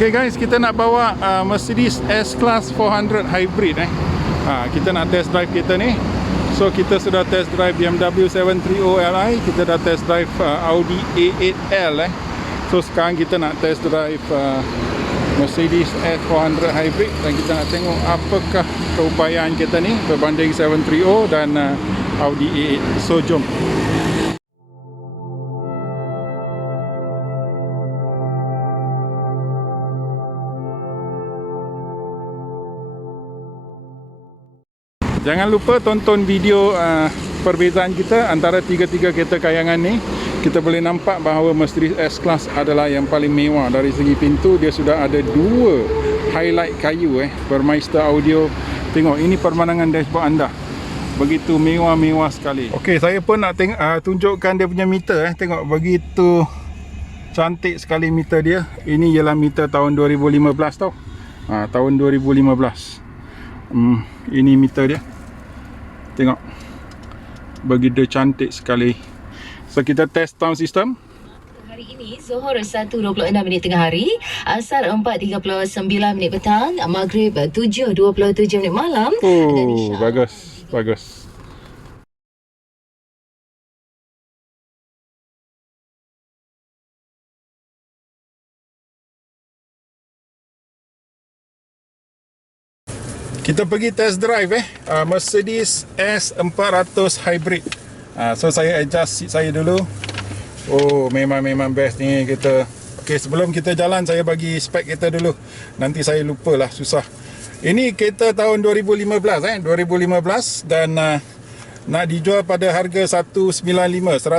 Okay guys, kita nak bawa Mercedes S-Class 400 Hybrid kita nak test drive kita ni. So kita sudah test drive BMW 730 Li, kita dah test drive Audi A8L So sekarang kita nak test drive Mercedes S400 Hybrid dan kita nak tengok apakah keupayaan kita ni berbanding 730 dan Audi A8. So jom. Jangan lupa tonton video perbezaan kita antara tiga-tiga kereta kayangan ni. Kita boleh nampak bahawa Mercedes S-Class adalah yang paling mewah. Dari segi pintu dia sudah ada dua highlight kayu Burmeister audio. Tengok ini pemandangan dashboard anda. Begitu mewah-mewah sekali. Okey, saya pun nak tunjukkan dia punya meter Tengok begitu cantik sekali meter dia. Ini ialah meter tahun 2015 tau. Tahun 2015. Ini meter dia. Tengok begitu cantik sekali. So kita test sound system. Hari ini Zohor 1.26 tengah hari, Asar 4.39 petang, Maghrib 7.27 malam. Bagus, bagus. Kita pergi test drive Mercedes S400 Hybrid. So saya adjust seat saya dulu. Memang best ni kita. Okey, sebelum kita jalan saya bagi spek kita dulu. Nanti saya lupalah, susah. Ini kereta tahun 2015 dan nak dijual pada harga 195,000.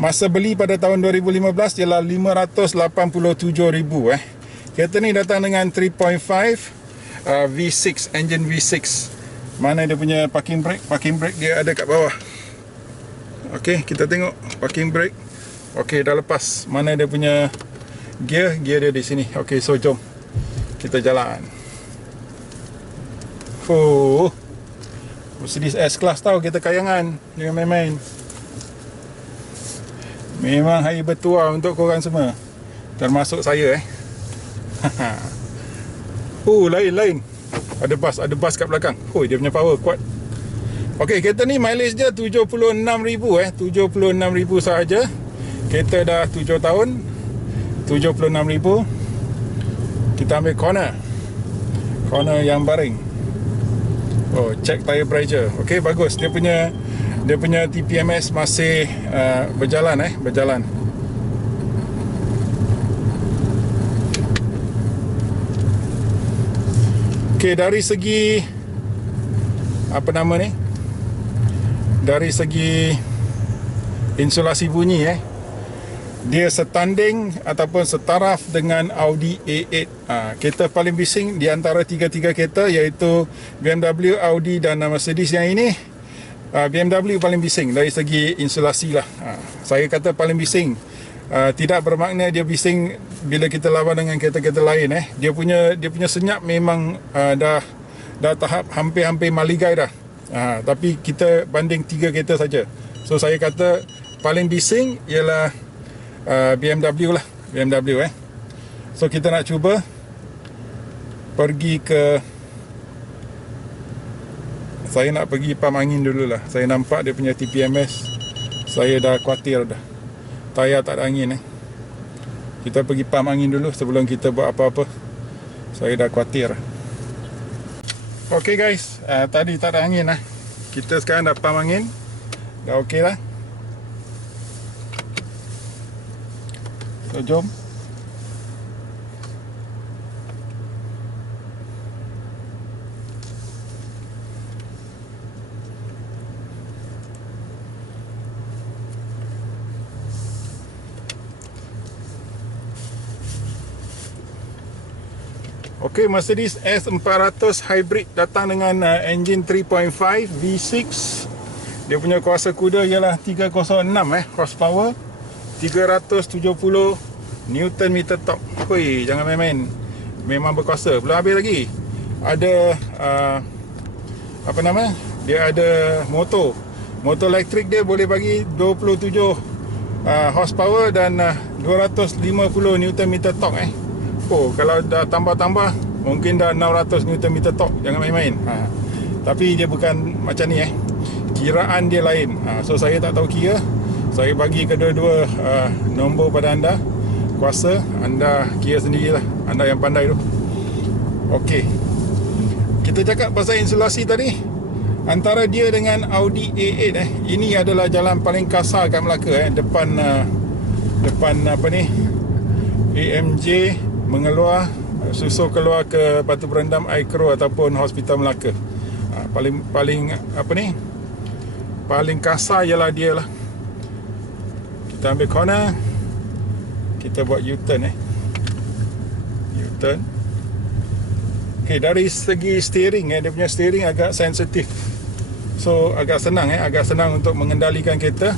Masa beli pada tahun 2015 ialah 587,000 Kereta ni datang dengan 3.5 V6, engine V6. Mana dia punya parking brake? Parking brake dia ada kat bawah. Okey, kita tengok parking brake. Okey, dah lepas. Mana dia punya gear? Gear dia di sini. Okey, so jom kita jalan. Mercedes S-Class tau, kereta kayangan. Jangan main-main. Memang hari bertuah untuk korang semua. Termasuk saya lain. Ada bas kat belakang. Dia punya power kuat. Okey, kereta ni mileage dia 76,000 76,000 sahaja. Kereta dah 7 tahun. 76,000. Kita ambil corner yang baring. Check tire pressure. Okey, bagus. Dia punya TPMS masih berjalan. Okey, dari segi dari segi insulasi bunyi dia setanding ataupun setaraf dengan Audi A8. Kereta paling bising di antara tiga-tiga kereta iaitu BMW, Audi dan Mercedes yang ini. BMW paling bising dari segi insulasi lah. Saya kata paling bising. Tidak bermakna dia bising bila kita lawan dengan kereta-kereta lain. Dia punya senyap memang dah tahap hampir maligai dah. Tapi kita banding tiga kereta saja. So saya kata paling bising ialah BMW lah. BMW. So kita nak cuba pergi ke, saya nak pergi pam angin dulu lah. Saya nampak dia punya TPMS. Saya dah khawatir dah. Tayar tak ada angin. Kita pergi pam angin dulu sebelum kita buat apa-apa. Saya dah khawatir. Okey guys, tadi tak ada angin Kita sekarang dah pam angin. Dah okey lah. So jom. Okey, Mercedes S400 Hybrid datang dengan engine 3.5 V6. Dia punya kuasa kuda ialah 306 horsepower, 370 Newton meter torque. Jangan main-main. Memang berkuasa. Belum habis lagi. Ada dia ada motor elektrik. Dia boleh bagi 27 horsepower dan 250 Nm torque Oh, kalau dah tambah-tambah mungkin dah 600 Nm torque. Jangan main-main. Tapi dia bukan macam ni kiraan dia lain. So saya tak tahu kira. Saya bagi kedua-dua nombor pada anda. Kuasa anda kira sendirilah. Anda yang pandai tu. Okey. Kita cakap pasal insulasi tadi. Antara dia dengan Audi A8 ini adalah jalan paling kasar kat Melaka depan apa ni, AMJ mengeluar, susul keluar ke Batu Berendam, Aikro ataupun Hospital Melaka. Paling apa ni, paling kasar ialah dia lah. Kita ambil corner, kita buat U-turn U-turn. Okay, dari segi steering dia punya steering agak sensitif. So agak senang untuk mengendalikan kereta.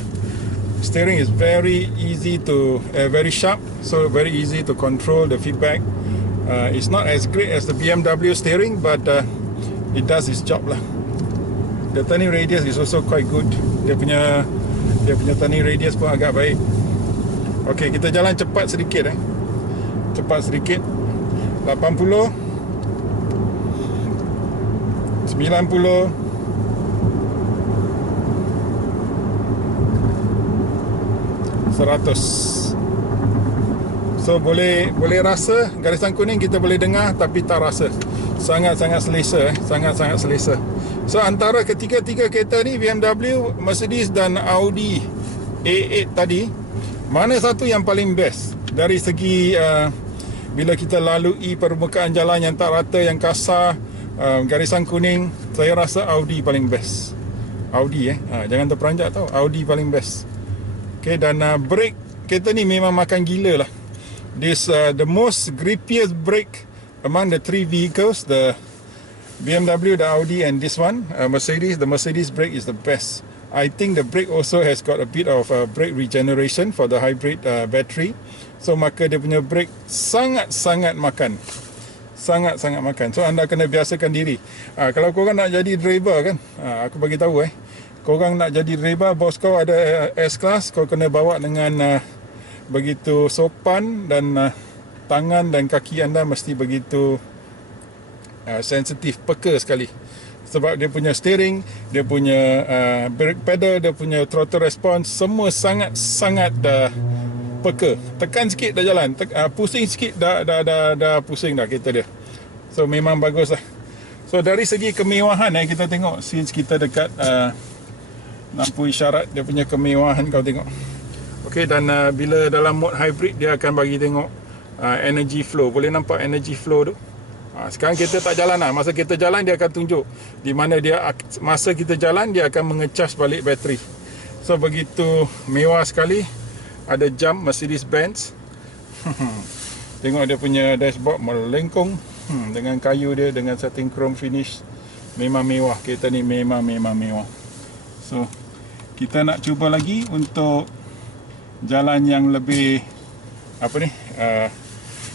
Steering is very easy to very sharp, so very easy to control the feedback. It's not as great as the BMW steering, but it does its job lah. The turning radius is also quite good. Dia punya turning radius pun agak baik. Okay, kita jalan cepat sedikit Cepat sedikit. 80, 90, 100. So boleh rasa garisan kuning, kita boleh dengar tapi tak rasa. Sangat-sangat selesa sangat-sangat selesa. So antara ketiga-tiga kereta ni, BMW, Mercedes dan Audi A8 tadi, mana satu yang paling best dari segi bila kita lalui permukaan jalan yang tak rata, yang kasar, garisan kuning? Saya rasa Audi paling best. Audi jangan terperanjat tau. Audi paling best. Okay, dan brake kereta ni memang makan gila lah. This the most grippiest brake among the three vehicles, the BMW, the Audi and this one, Mercedes. The Mercedes brake is the best. I think the brake also has got a bit of brake regeneration for the hybrid battery. So maka dia punya brake sangat-sangat makan. Sangat-sangat makan. So anda kena biasakan diri. Kalau korang nak jadi driver kan, aku bagi tahu korang nak jadi driver, bos kau ada S-Class, kau kena bawa dengan begitu sopan, dan tangan dan kaki anda mesti begitu sensitif, peka sekali. Sebab dia punya steering, dia punya brake pedal, dia punya throttle response, semua sangat-sangat peka. Tekan sikit dah jalan, pusing sikit dah pusing dah kereta dia. So memang bagus lah. So dari segi kemewahan kita tengok, since kita dekat lampu isyarat, dia punya kemewahan kau tengok. Okey, dan bila dalam mode hybrid, dia akan bagi tengok energy flow. Boleh nampak energy flow tu? Sekarang kita tak jalan lah. Masa kita jalan, dia akan tunjuk di mana dia, masa kita jalan, dia akan mengecas balik bateri. So begitu mewah sekali. Ada jump Mercedes-Benz. Tengok dia punya dashboard melengkung dengan kayu dia, dengan setting chrome finish. Memang mewah. Kereta ni memang mewah. So kita nak cuba lagi untuk jalan yang lebih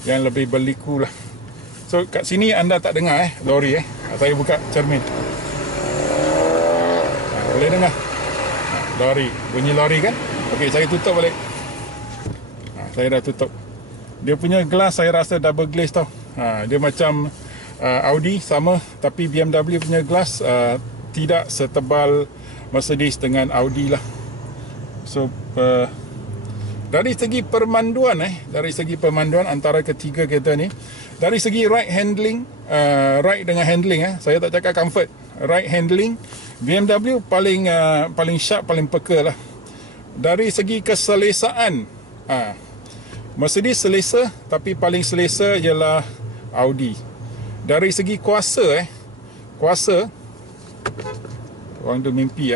yang lebih berliku lah. So kat sini anda tak dengar lori saya buka cermin. Boleh dengar lori, bunyi lori kan? Okey, saya tutup balik. Saya dah tutup. Dia punya glass saya rasa double glaze tau. Dia macam Audi sama, tapi BMW punya glass tidak setebal Mercedes dengan Audi lah. So dari segi permanduan antara ketiga kereta ni, dari segi ride handling, ride dengan handling saya tak cakap comfort, ride handling, BMW paling sharp, paling peka lah. Dari segi keselesaan, Mercedes selesa, tapi paling selesa ialah Audi. Dari segi kuasa orang tu mimpi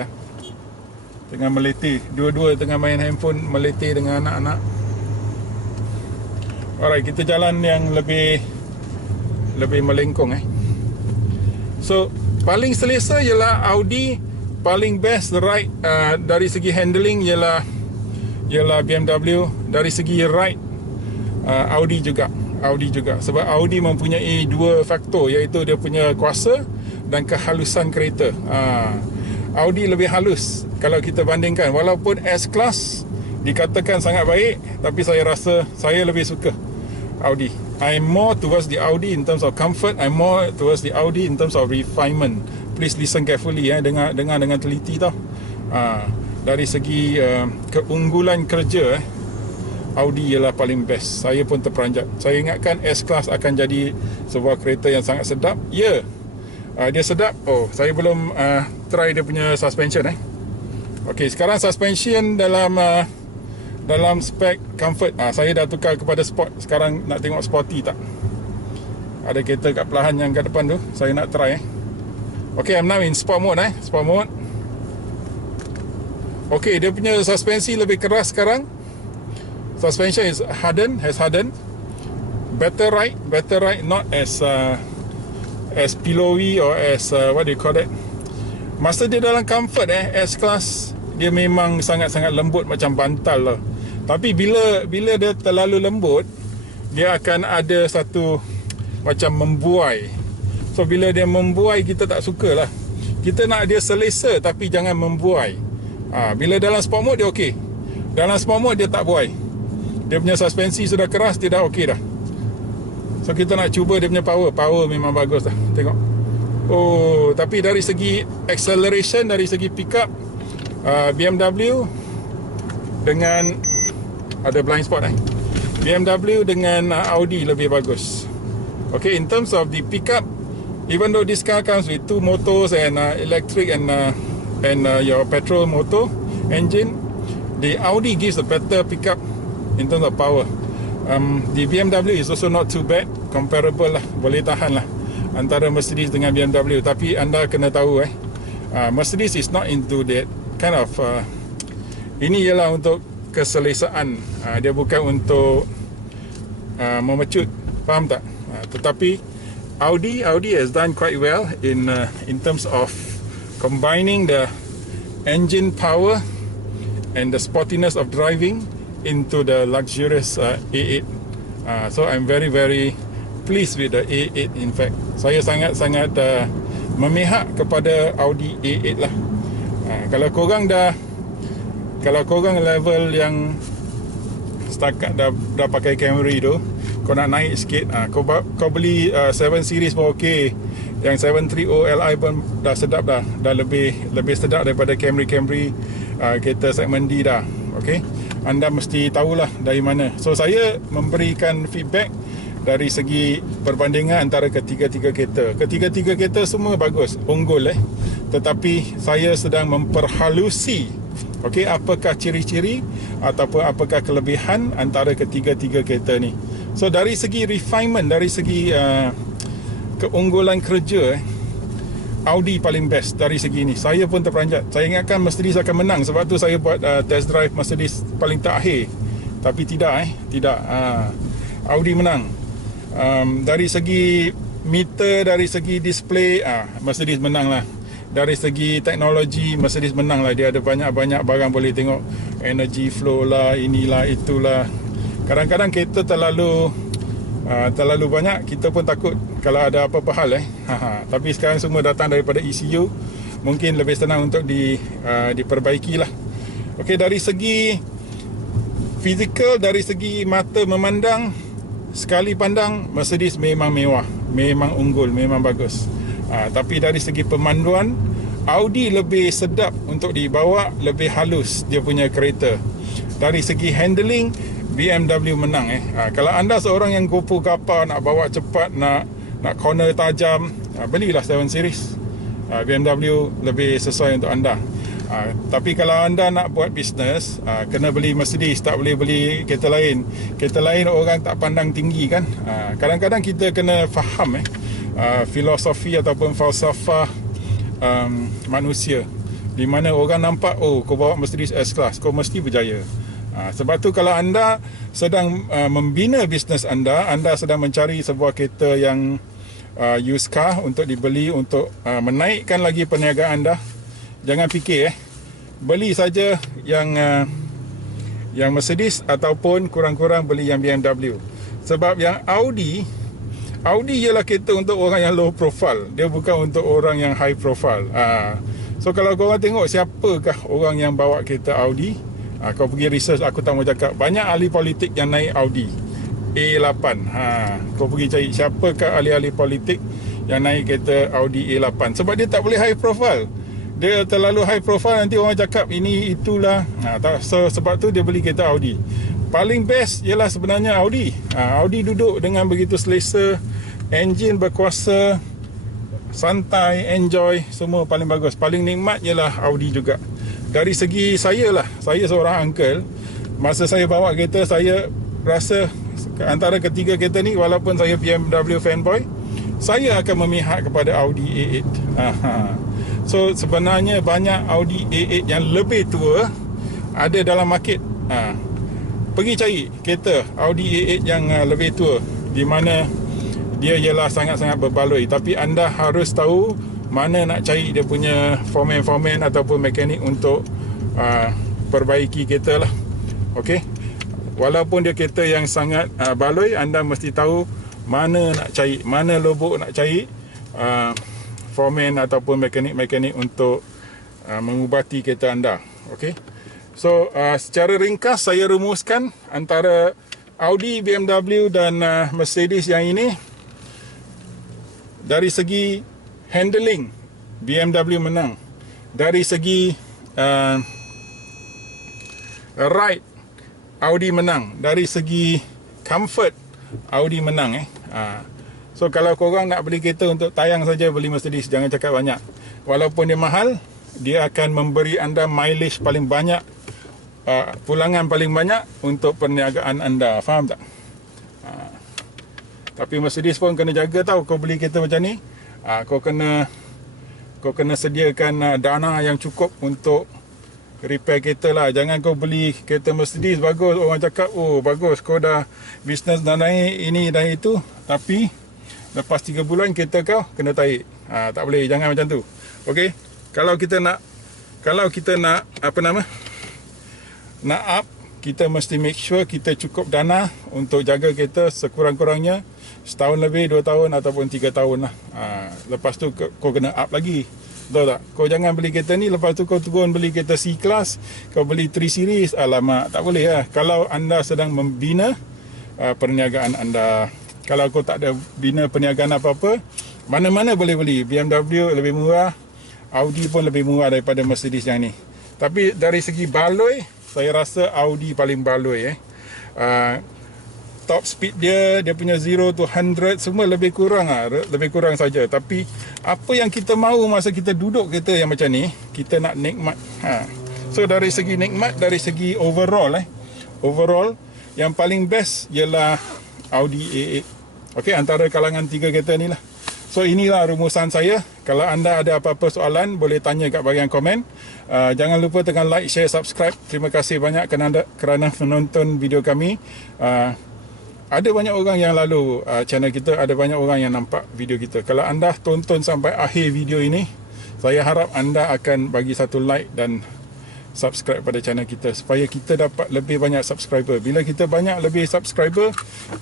tengah meletih, dua-dua tengah main handphone, meletih dengan anak-anak. Alright, kita jalan yang lebih melengkung So paling selesa ialah Audi, paling best ride dari segi handling ialah BMW. Dari segi ride Audi juga. Sebab Audi mempunyai dua faktor, iaitu dia punya kuasa dan kehalusan kereta. Audi lebih halus kalau kita bandingkan. Walaupun S-Class dikatakan sangat baik, tapi saya rasa saya lebih suka Audi. I'm more towards the Audi in terms of comfort. I'm more towards the Audi in terms of refinement. Please listen carefully, dengar dengan teliti tau. Dari segi keunggulan kerja, Audi ialah paling best. Saya pun terperanjat. Saya ingatkan S-Class akan jadi sebuah kereta yang sangat sedap. Ya, dia sedap. Saya belum try dia punya suspension. Okey, sekarang suspension dalam spek comfort, saya dah tukar kepada sport. Sekarang nak tengok sporty tak. Ada kereta kat pelahan yang kat depan tu, saya nak try. Okay, I'm now in sport mode. Sport mode. Okay, dia punya suspensi lebih keras sekarang. Suspension has hardened. Better ride, not as pillowy or as what do you call that. Masa dia dalam comfort, S-Class, dia memang sangat-sangat lembut macam bantal lah. Tapi bila dia terlalu lembut, dia akan ada satu macam membuai. So bila dia membuai, kita tak suka lah. Kita nak dia selesa tapi jangan membuai. Bila dalam sport mode dia okey. Dalam sport mode dia tak buai. Dia punya suspensi sudah keras, dia dah okey dah. So kita nak cuba dia punya power memang bagus dah. Tengok. Tapi dari segi acceleration, dari segi pick up, BMW dengan ada blind spot BMW dengan Audi lebih bagus. Okay, in terms of the pickup, even though this car comes with two motors and electric and your petrol motor engine, the Audi gives a better pickup in terms of power. The BMW is also not too bad, comparable lah, boleh tahan lah antara Mercedes dengan BMW. Tapi anda kena tahu Mercedes is not into that kind of ini ialah untuk keselesaan, dia bukan untuk memecut, faham tak? Tetapi Audi has done quite well in terms of combining the engine power and the sportiness of driving into the luxurious A8. So I'm very, very pleased with the A8. In fact, saya sangat-sangat memihak kepada Audi A8 lah. Kalau korang level yang setakat dah pakai Camry tu, kau nak naik sikit, kau beli 7 series pun okey. Yang 730 Li pun dah sedap dah lebih sedap daripada Camry kereta segmen D dah. Okey, anda mesti tahulah dari mana. So saya memberikan feedback dari segi perbandingan antara ketiga-tiga kereta semua bagus, unggul tetapi saya sedang memperhalusi apakah ciri-ciri ataupun apakah kelebihan antara ketiga-tiga kereta ni. So dari segi refinement, dari segi keunggulan kerja, Audi paling best dari segi ni. Saya pun terperanjat. Saya ingatkan Mercedes akan menang, sebab tu saya buat test drive Mercedes paling terakhir. Tapi tidak Audi menang. Dari segi meter, dari segi display, Mercedes menang lah. Dari segi teknologi, Mercedes menang lah. Dia ada banyak-banyak barang boleh tengok. Energy flow lah, inilah, itulah. Kadang-kadang kereta terlalu banyak, kita pun takut kalau ada apa-apa hal Tapi sekarang semua datang daripada ECU, mungkin lebih senang untuk diperbaiki lah. Okey, dari segi fizikal, dari segi mata memandang, sekali pandang Mercedes memang mewah, memang unggul, memang bagus. Tapi dari segi pemanduan, Audi lebih sedap untuk dibawa, lebih halus dia punya kereta. Dari segi handling, BMW menang Kalau anda seorang yang gopo-gapa, nak bawa cepat, nak corner tajam, belilah 7 series. BMW lebih sesuai untuk anda. Tapi kalau anda nak buat bisnes, kena beli Mercedes, tak boleh beli kereta lain. Kereta lain orang tak pandang tinggi kan. Kadang-kadang kita kena faham filosofi ataupun falsafah manusia, di mana orang nampak, kau bawa Mercedes S-Class, kau mesti berjaya. Sebab tu kalau anda sedang membina bisnes anda sedang mencari sebuah kereta yang used car untuk dibeli, untuk menaikkan lagi perniagaan anda, jangan fikir beli saja yang Mercedes ataupun kurang-kurang beli yang BMW. Sebab yang Audi ialah kereta untuk orang yang low profile, dia bukan untuk orang yang high profile. So kalau korang tengok siapakah orang yang bawa kereta Audi, Kau pergi research, aku tak mau cakap. Banyak ahli politik yang naik Audi A8. Kau pergi cari siapakah ahli-ahli politik yang naik kereta Audi A8. Sebab dia tak boleh high profile. Dia terlalu high profile, nanti orang cakap ini itulah. Sebab tu dia beli kereta Audi. Paling best ialah sebenarnya Audi. Audi duduk dengan begitu selesa, enjin berkuasa, santai, enjoy, semua paling bagus. Paling nikmat ialah Audi juga. Dari segi saya lah, saya seorang uncle, masa saya bawa kereta, saya rasa antara ketiga kereta ni, walaupun saya BMW fanboy, saya akan memihak kepada Audi A8. So sebenarnya banyak Audi A8 yang lebih tua ada dalam market. Pergi cari kereta Audi A8 yang lebih tua, di mana dia ialah sangat-sangat berbaloi. Tapi anda harus tahu mana nak cari dia punya foreman ataupun mekanik untuk perbaiki kereta lah. Okey. Walaupun dia kereta yang sangat baloi, anda mesti tahu mana nak cari, mana lubuk nak cari foreman ataupun mekanik untuk mengubati kereta anda. Okey. So secara ringkas saya rumuskan antara Audi, BMW dan Mercedes yang ini. Dari segi handling, BMW menang. Dari segi ride, Audi menang. Dari segi comfort, Audi menang. So kalau korang nak beli kereta untuk tayang saja, beli Mercedes, jangan cakap banyak. Walaupun dia mahal, dia akan memberi anda mileage paling banyak, pulangan paling banyak untuk perniagaan anda. Faham tak? Tapi Mercedes pun kena jaga tau. Kau beli kereta macam ni, kau kena sediakan dana yang cukup untuk repair kereta lah. Jangan kau beli kereta Mercedes bagus, orang cakap oh bagus, kau dah bisnes dah naik ini dan itu, tapi lepas 3 bulan kereta kau kena tarik. Tak boleh, jangan macam tu. Okey, kalau kita nak nak up, kita mesti make sure kita cukup dana untuk jaga kereta sekurang-kurangnya setahun lebih, 2 tahun ataupun 3 tahun lah. Lepas tu kau kena up lagi. Betul tak? Kau jangan beli kereta ni, lepas tu kau turun beli kereta C-Class, kau beli 3 Series. Alamak, tak boleh lah. Kalau anda sedang membina perniagaan anda, kalau kau tak ada bina perniagaan apa-apa, mana-mana boleh beli. BMW lebih murah, Audi pun lebih murah daripada Mercedes yang ni. Tapi dari segi baloi, saya rasa Audi paling baloi. Top speed dia punya 0 to 100 semua lebih kurang saja. Tapi apa yang kita mahu masa kita duduk kereta yang macam ni, kita nak nikmat. So dari segi nikmat, dari segi overall yang paling best ialah Audi A8. Okey, antara kalangan 3 kereta ni lah. So inilah rumusan saya. Kalau anda ada apa-apa soalan, boleh tanya kat bahagian komen. Jangan lupa tekan like, share, subscribe. Terima kasih banyak kerana menonton video kami. Ada banyak orang yang lalu channel kita, ada banyak orang yang nampak video kita. Kalau anda tonton sampai akhir video ini, saya harap anda akan bagi satu like dan subscribe pada channel kita supaya kita dapat lebih banyak subscriber. Bila kita banyak lebih subscriber,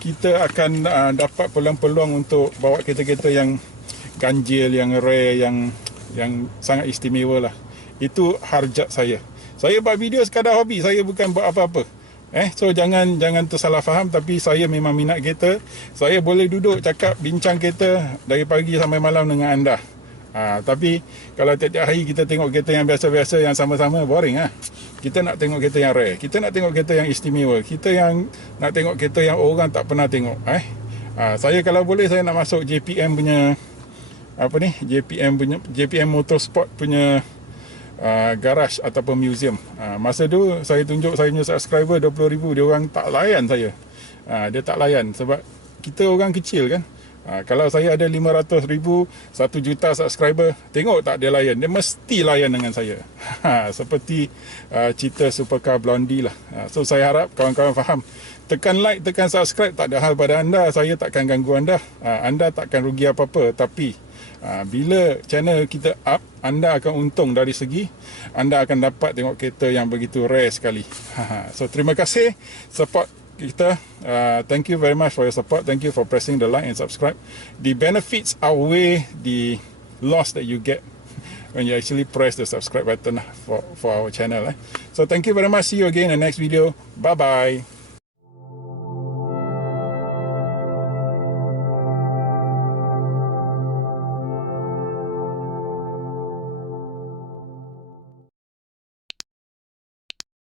kita akan dapat peluang-peluang untuk bawa kereta-kereta yang ganjil, yang rare, yang sangat istimewa lah. Itu harjat saya. Saya buat video sekadar hobi, saya bukan buat apa-apa. So jangan tersalah faham, tapi saya memang minat kereta. Saya boleh duduk cakap bincang kereta dari pagi sampai malam dengan anda. Tapi kalau tiap-tiap hari kita tengok kereta yang biasa-biasa yang sama-sama, boring lah. Kita nak tengok kereta yang rare, kita nak tengok kereta yang istimewa, kita yang nak tengok kereta yang orang tak pernah tengok. Saya kalau boleh, saya nak masuk JPM punya JPM Motorsport punya garage ataupun museum. Masa tu saya tunjuk saya punya subscriber 20,000, dia orang tak layan saya. Dia tak layan sebab kita orang kecil kan. Kalau saya ada 500,000, 1 juta subscriber, tengok tak dia layan, dia mesti layan dengan saya. Seperti cerita Supercar Blondie lah. So saya harap kawan-kawan faham, tekan like, tekan subscribe tak ada hal pada anda. Saya takkan ganggu anda, anda takkan rugi apa-apa. Tapi bila channel kita up, anda akan untung dari segi anda akan dapat tengok kereta yang begitu rare sekali. So terima kasih support kita. Thank you very much for your support. Thank you for pressing the like and subscribe. The benefits outweigh the loss that you get. when you actually press the subscribe button for our channel. So thank you very much. See you again in the next video. Bye bye.